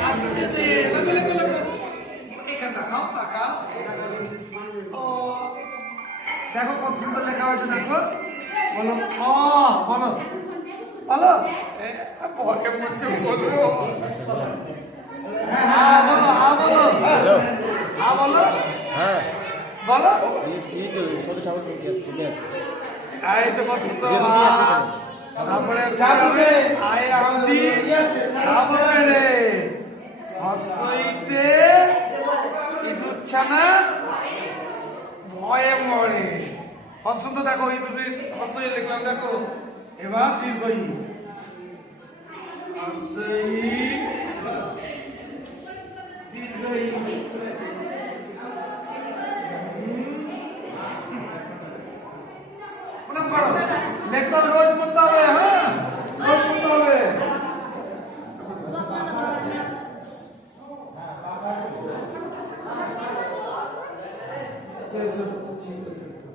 আসছে যে লেখো লেখো লেখো এখানে তাকাও তাকাও ও দেখো কত সুন্দর লেখা হয়েছে দেখো বলো অ বলো বলো পরে মধ্যে বলবো হ্যাঁ বলো বলো বলো হ্যাঁ বলো এই তো ছোট ঠাকুর তুমি আছে এই তো কত সুন্দর যেমনি আছে তারপরে তারপরে আয় আমতি তারপরে রে হসইতে ইদুচ্ছানা ময়ে মরে কত সুন্দর দেখো এই দুটি হসই লিখলাম দেখো এবার দীর্ঘই হসই দীর্ঘই প্রণাম করো লিখতে হবে রোজ পড়তে হবে হ্যাঁ রোজ পড়তে হবে There's a